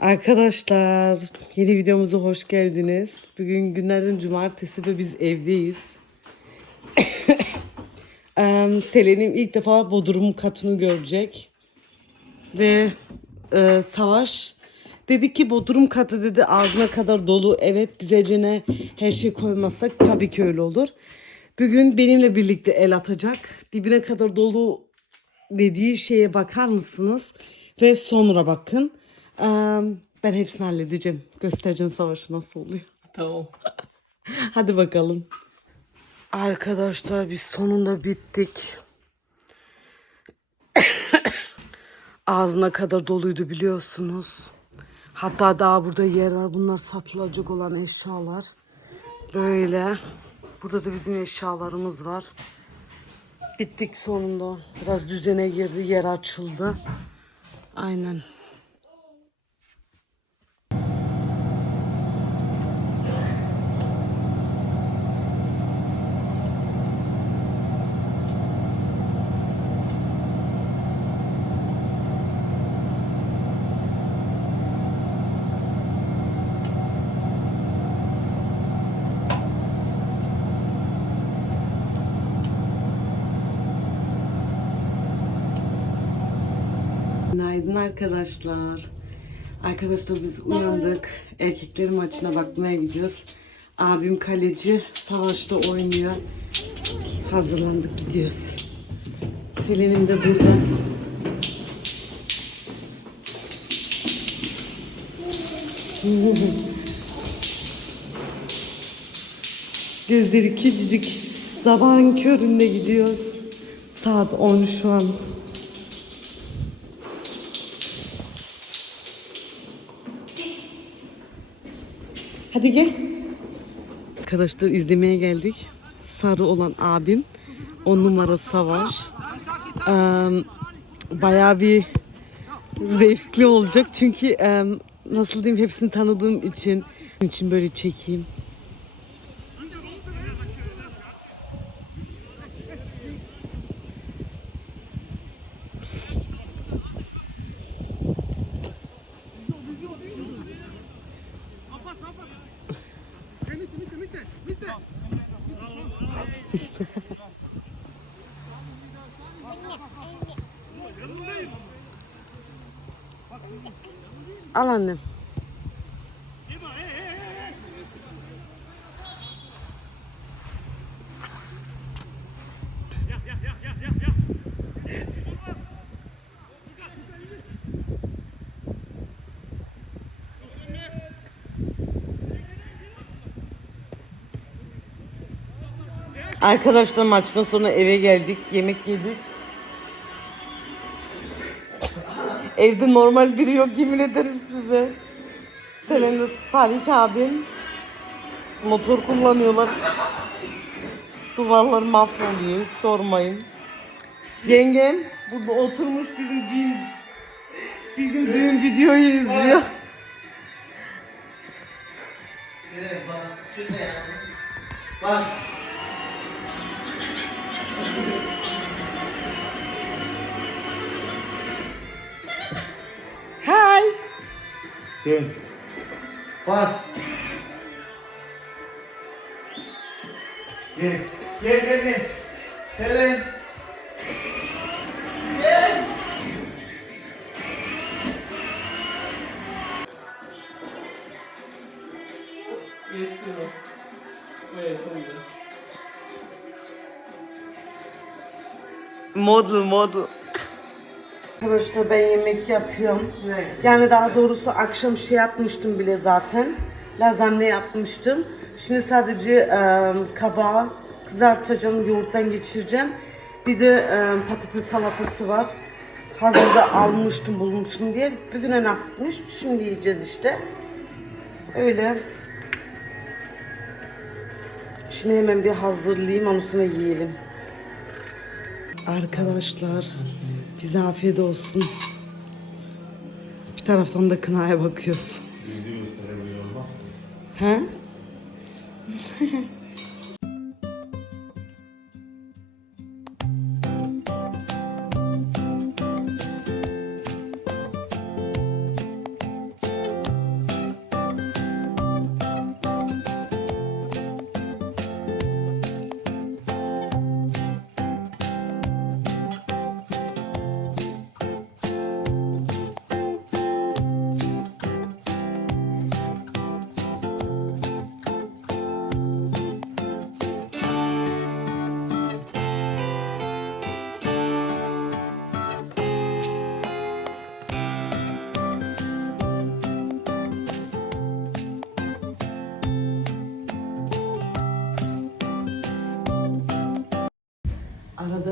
Arkadaşlar yeni videomuza hoş geldiniz. Bugün günlerden cumartesi ve biz evdeyiz. Em, Selen'im ilk defa Bodrum katını görecek. Ve e, Savaş dedi ki Bodrum katı dedi ağzına kadar dolu. Evet güzelce ne her şey koymazsak tabii ki öyle olur. Bugün benimle birlikte el atacak. Dibine kadar dolu dediği şeye bakar mısınız? Ve sonra bakın. Ben hepsini halledeceğim. Göstereceğim savaşı nasıl oluyor. Tamam. Hadi bakalım. Arkadaşlar biz sonunda bittik. Ağzına kadar doluydu biliyorsunuz. Hatta daha burada yer var. Bunlar satılacak olan eşyalar. Böyle. Burada da bizim eşyalarımız var. Bittik sonunda. Biraz düzene girdi. Yer açıldı. Aynen. Günaydın arkadaşlar. Arkadaşlar biz uyandık. Erkeklerin maçına bakmaya gidiyoruz. Abim kaleci savaşta oynuyor. Hazırlandık gidiyoruz. Selin'im de burada. Gözleri küçücük. Sabahın köründe gidiyoruz. Saat 10 şu an. Hadi gel. Arkadaşlar izlemeye geldik. Sarı olan abim. On numara Savaş. Ee, bayağı bir zevkli olacak. Çünkü e, nasıl diyeyim hepsini tanıdığım için için böyle çekeyim. Al. Arkadaşlar maçtan sonra eve geldik, yemek yedik. Evde normal biri yok yemin ederim size. Selen'de Salih abim motor kullanıyorlar. Duvarlar mahvoluyor hiç sormayın. Yengem burada oturmuş bizim düğün bizim düğün videoyu izliyor. Bak. Hi. Dön. Bas. Gel. Gel gel gel. Selen. Gel. O. Evet. Model model. Arkadaşlar ben yemek yapıyorum. Yani daha doğrusu akşam şey yapmıştım bile zaten. Lazanya yapmıştım. Şimdi sadece e, kabağı kızartacağım, yoğurttan geçireceğim. Bir de e, patates salatası var. Hazırda almıştım bulunsun diye. Bugüne nasipmiş. Şimdi yiyeceğiz işte. Öyle. Şimdi hemen bir hazırlayayım onu sonra yiyelim. Arkadaşlar bize afiyet olsun. Bir taraftan da kınaya bakıyoruz. He?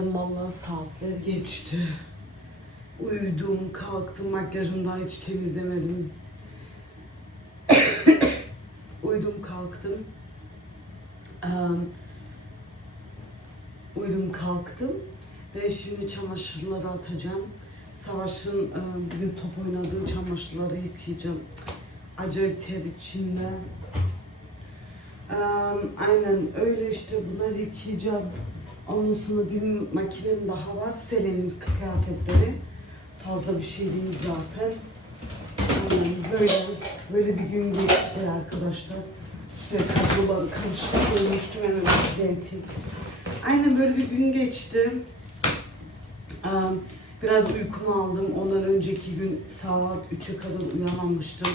Geldim vallahi saatler geçti. Uyudum, kalktım, makyajımı daha hiç temizlemedim. Uyudum, kalktım. Em, uyudum, kalktım. Ve şimdi çamaşırları atacağım. Savaş'ın e, bugün top oynadığı çamaşırları yıkayacağım. Acayip ter içinde. Em, aynen öyle işte bunları yıkayacağım. Ondan sonra bir makinem daha var. Selen'in kıyafetleri. Fazla bir şey değil zaten. Böyle, böyle bir gün geçti arkadaşlar. Şöyle kabloları karışık koymuştum hemen düzelteyim. Aynen böyle bir gün geçti. Biraz uykumu aldım. Ondan önceki gün saat 3'e kadar uyanamamıştım.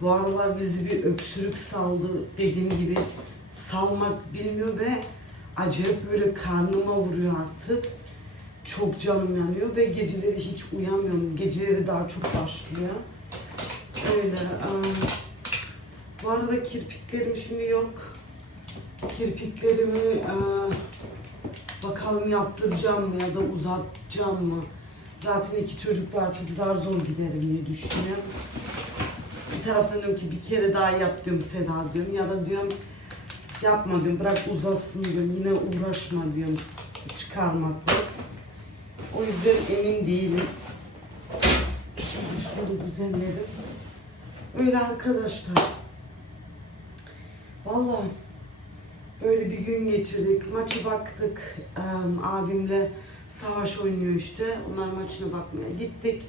Bu aralar bizi bir öksürük saldı. Dediğim gibi salmak bilmiyor ve acayip böyle karnıma vuruyor artık. Çok canım yanıyor ve geceleri hiç uyamıyorum. Geceleri daha çok başlıyor. Öyle. Bu arada kirpiklerim şimdi yok. Kirpiklerimi bakalım yaptıracağım mı ya da uzatacağım mı? Zaten iki çocukla artık zar zor giderim diye düşünüyorum. Bir taraftan diyorum ki bir kere daha yap diyorum Seda diyorum ya da diyorum yapma diyorum bırak uzasın diyorum yine uğraşma diyorum çıkarmakla. O yüzden emin değilim. Şöyle şurada düzenledim. Öyle arkadaşlar. Vallahi böyle bir gün geçirdik. Maçı baktık. Em, abimle savaş oynuyor işte. Onlar maçına bakmaya gittik.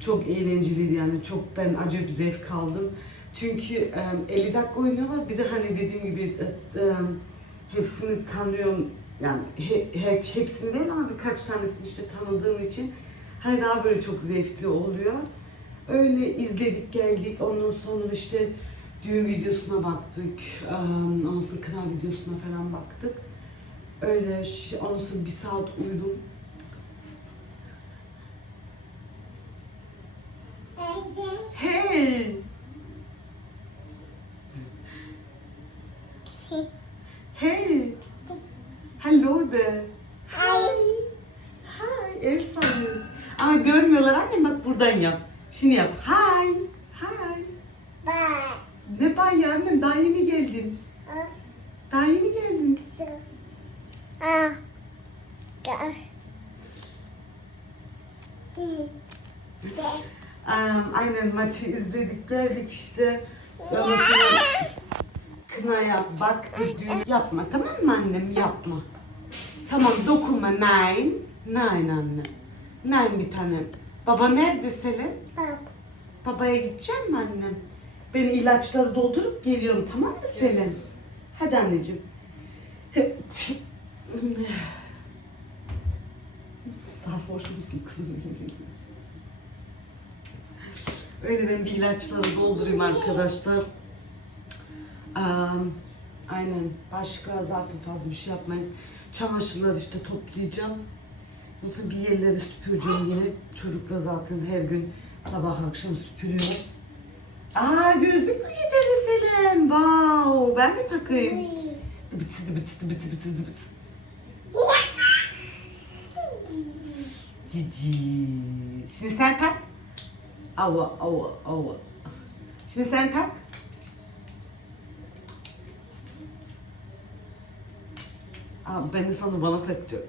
Çok eğlenceliydi yani. Çok ben acayip zevk aldım. Çünkü em, 50 dakika oynuyorlar. Bir de hani dediğim gibi e, hepsini tanıyorum. Yani he, he- hepsini değil ama birkaç tanesini işte tanıdığım için hani daha böyle çok zevkli oluyor. Öyle izledik geldik. Ondan sonra işte düğün videosuna baktık. em, Ondan sonra kına videosuna falan baktık. Öyle ondan sonra bir saat uyudum. Ne bay ya annem daha yeni geldin. Daha yeni geldin. Em, aynen maçı izledik geldik işte. Kınaya baktık düğün. Yapma tamam mı annem yapma. Tamam dokunma nein. Nein anne. Nein bir tanem. Baba nerede Selin? Babaya gideceğim mi annem? Ben ilaçları doldurup geliyorum tamam mı Selin? Hadi anneciğim. Sarhoş musun kızım. Öyle ben bir ilaçları doldurayım arkadaşlar. Am, aynen. Başka zaten fazla bir şey yapmayız. Çamaşırları işte toplayacağım. Nasıl bir yerleri süpüreceğim yine. Çocukla zaten her gün sabah akşam süpürüyoruz. Aa gözlük mü getirdi Selen? Wow, ben de takayım. Dıbıtsı dıbıtsı dıbıtsı dıbıtsı. Cici. Şimdi sen tak. Ava, ava, ava. Şimdi sen tak. Aa, ben de sana bana takacak.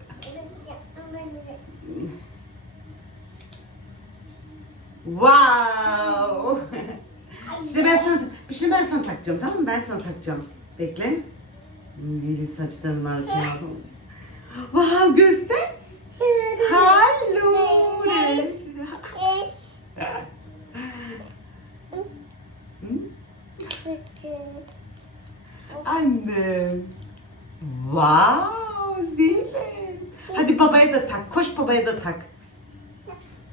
Wow. Şimdi ben sana, şimdi ben sana takacağım tamam mı? Ben sana takacağım. Bekle. Lili saçlarının arkaya. Wow göster. Hello. Annem. Wow Zilin. Hadi babaya da tak. Koş babaya da tak.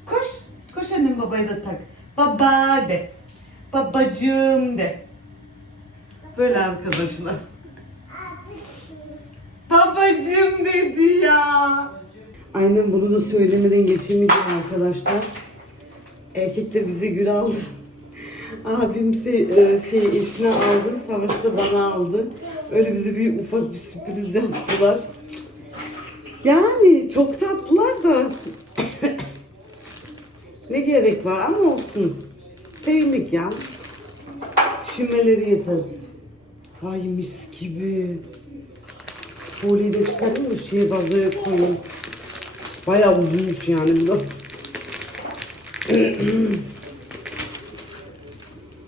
Koş. Koş annem babaya da tak. Baba de. Babacığım de. Böyle arkadaşlar. Babacığım dedi ya. Aynen bunu da söylemeden geçemeyeceğim arkadaşlar. Erkekler bize gül aldı. Abimse e, şey eşine aldı, Savaş da bana aldı. Öyle bize bir ufak bir sürpriz yaptılar. Yani çok tatlılar da. ne gerek var ama olsun. Sevindik ya. Düşünmeleri yeter. Ay mis gibi. Folyeyi de çıkarayım mı şeye vazoya koyayım. Bayağı uzunmuş yani bu da.